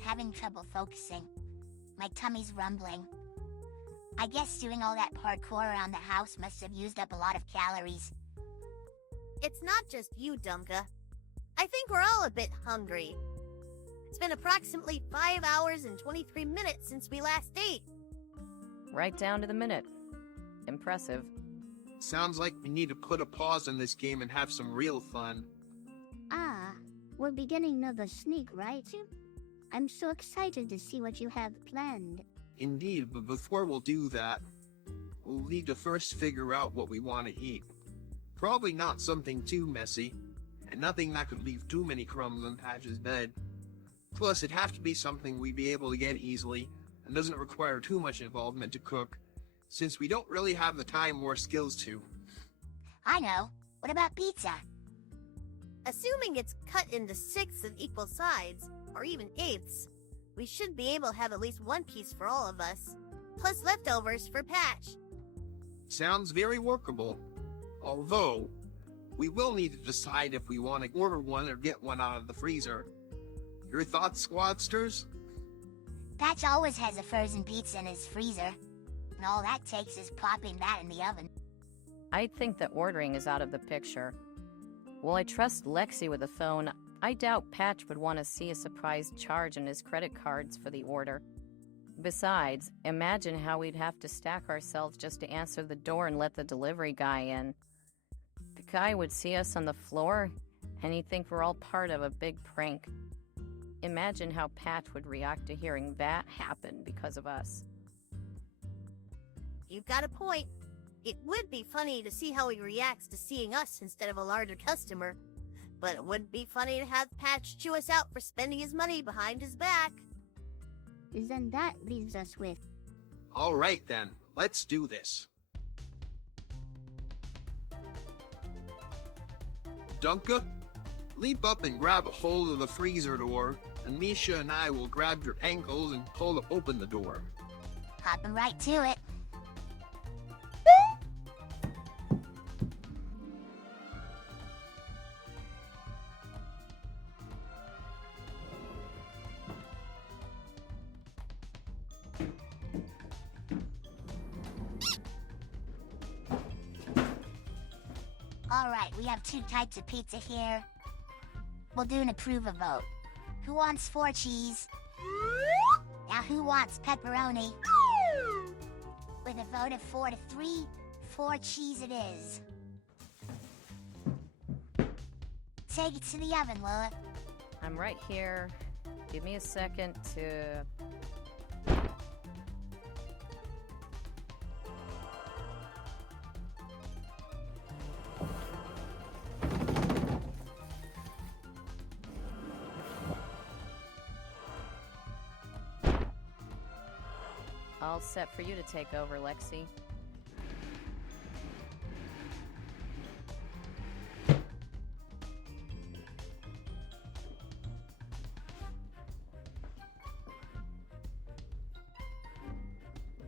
Having trouble focusing. My tummy's rumbling. I guess doing all that parkour around the house must have used up a lot of calories. It's not just you, Dunca. I think we're all a bit hungry. It's been approximately 5 hours and 23 minutes since we last ate. Right down to the minute. Impressive. Sounds like we need to put a pause on this game and have some real fun. Ah, we're beginning of a sneak, right? I'm so excited to see what you have planned. Indeed, but before we'll do that, we'll need to first figure out what we want to eat. Probably not something too messy, and nothing that could leave too many crumbs on Patch's bed. Plus, it'd have to be something we'd be able to get easily, and doesn't require too much involvement to cook, since we don't really have the time or skills to. I know. What about pizza? Assuming it's cut into 6 of equal sides, or even 8ths, we should be able to have at least 1 piece for all of us, plus leftovers for Patch. Sounds very workable. Although, we will need to decide if we want to order one or get one out of the freezer. Your thoughts, squadsters? Patch always has a frozen pizza in his freezer, and all that takes is popping that in the oven. I think that ordering is out of the picture. While I trust Lexy with a phone, I doubt Patch would want to see a surprise charge on his credit cards for the order. Besides, imagine how we'd have to stack ourselves just to answer the door and let the delivery guy in. The guy would see us on the floor, and he'd think we're all part of a big prank. Imagine how Patch would react to hearing that happen because of us. You've got a point. It would be funny to see how he reacts to seeing us instead of a larger customer. But it wouldn't be funny to have Patch chew us out for spending his money behind his back. Then that leaves us with... Alright then, let's do this. Dunca, leap up and grab a hold of the freezer door, and Misha and I will grab your ankles and pull open the door. Hopping right to it. Alright, we have 2 types of pizza here. We'll do an approve a vote. Who wants 4 cheese? Now who wants pepperoni? With a vote of 4 to 3, 4 cheese it is. Take it to the oven, Lilith. I'm right here. Give me a second to... All set for you to take over, Lexy.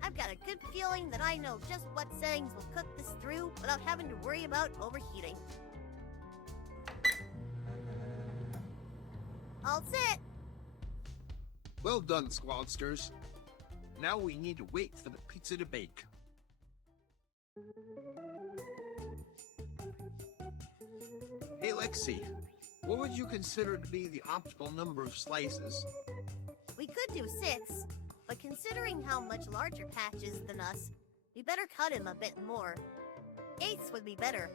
I've got a good feeling that I know just what settings will cook this through without having to worry about overheating. All set! Well done, squadsters. Now we need to wait for the pizza to bake. Hey Lexy, what would you consider to be the optimal number of slices? We could do 6, but considering how much larger Patch is than us, we better cut him a bit more. 8ths would be better.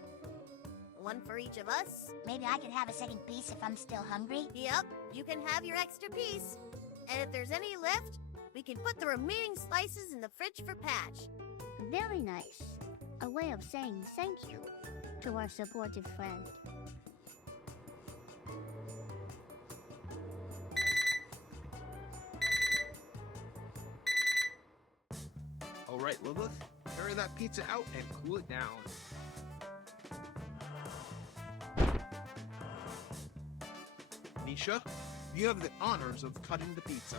1 for each of us. Maybe I could have a second piece if I'm still hungry. Yep, you can have your extra piece. And if there's any left, we can put the remaining slices in the fridge for Patch. Very nice. A way of saying thank you to our supportive friend. Alright, Lilith, carry that pizza out and cool it down. Misha, you have the honors of cutting the pizza.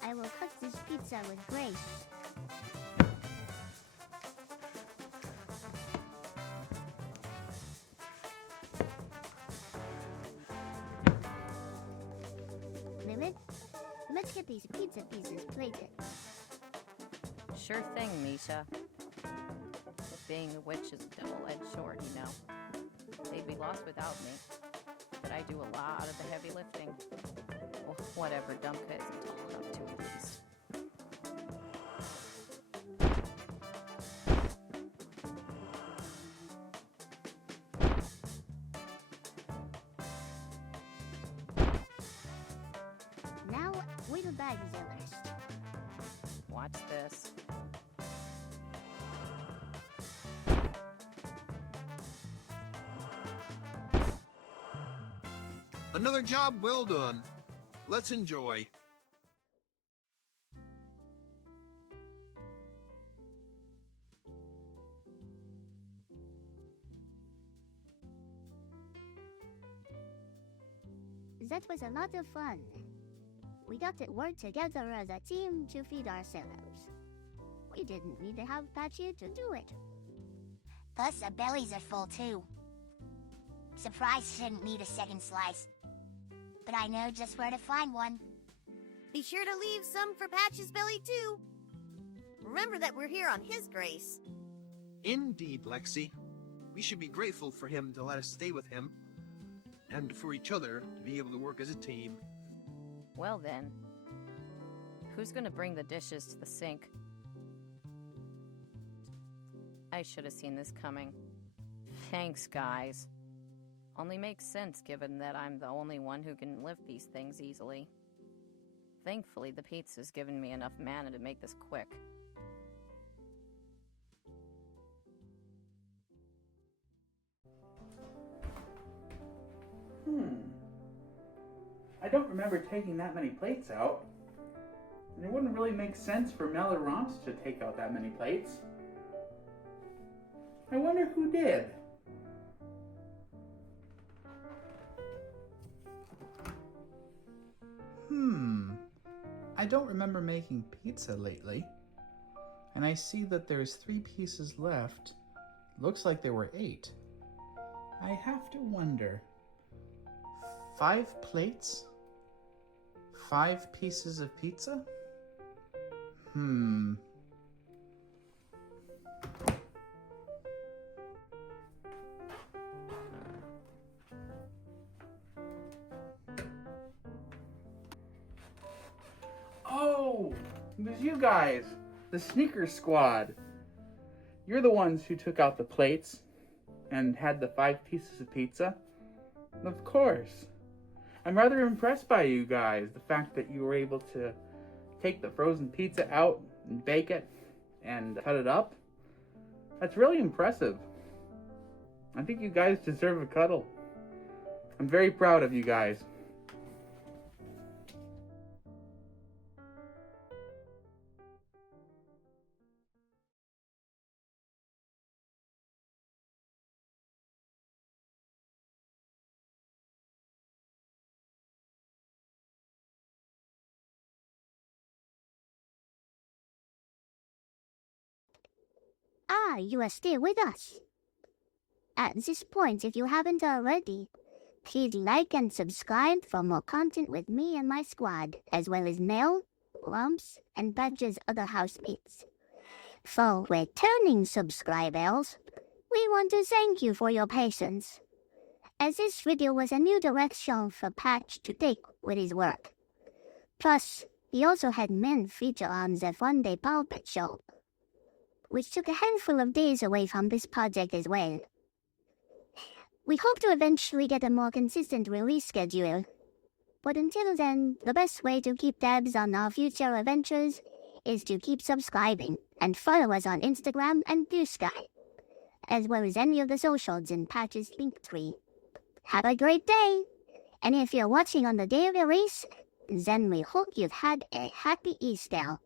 I will cut this pizza with grace. these pizza pieces plated. Sure thing, Misha. But being a witch is a double-edged sword, you know. They'd be lost without me. But I do a lot of the heavy lifting. Well, whatever, Dunca isn't tall enough to at least. Now, whittle bags are list. Watch this. Another job well done. Let's enjoy. That was a lot of fun. We got to work together as a team to feed ourselves. We didn't need to have Patchy to do it. Plus, our bellies are full too. Surprise shouldn't need a second slice. But I know just where to find one. Be sure to leave some for Patch's belly, too. Remember that we're here on his grace. Indeed, Lexy. We should be grateful for him to let us stay with him, and for each other to be able to work as a team. Well then, who's gonna bring the dishes to the sink? I should have seen this coming. Thanks, guys. Only makes sense given that I'm the only one who can lift these things easily. Thankfully, the pizza's given me enough mana to make this quick. I don't remember taking that many plates out. And it wouldn't really make sense for Mel or Romps to take out that many plates. I wonder who did. I don't remember making pizza lately. And I see that there's 3 pieces left. Looks like there were 8. I have to wonder. 5 plates? 5 pieces of pizza? Oh, it was you guys, the Sneaker Squad. You're the ones who took out the plates and had the 5 pieces of pizza? Of course. I'm rather impressed by you guys, the fact that you were able to take the frozen pizza out and bake it and cut it up. That's really impressive. I think you guys deserve a cuddle. I'm very proud of you guys. You are still with us. At this point, if you haven't already, please like and subscribe for more content with me and my squad, as well as Mel, Lumps, and Badger's other housemates. For returning subscribers, we want to thank you for your patience, as this video was a new direction for Patch to take with his work. Plus, he also had men feature on the Fun Day Puppet Show, which took a handful of days away from this project as well. We hope to eventually get a more consistent release schedule, but until then, the best way to keep tabs on our future adventures is to keep subscribing and follow us on Instagram and Blue Sky, as well as any of the socials in Patch's Linktree. Have a great day! And if you're watching on the day of the race, then we hope you've had a happy Easter.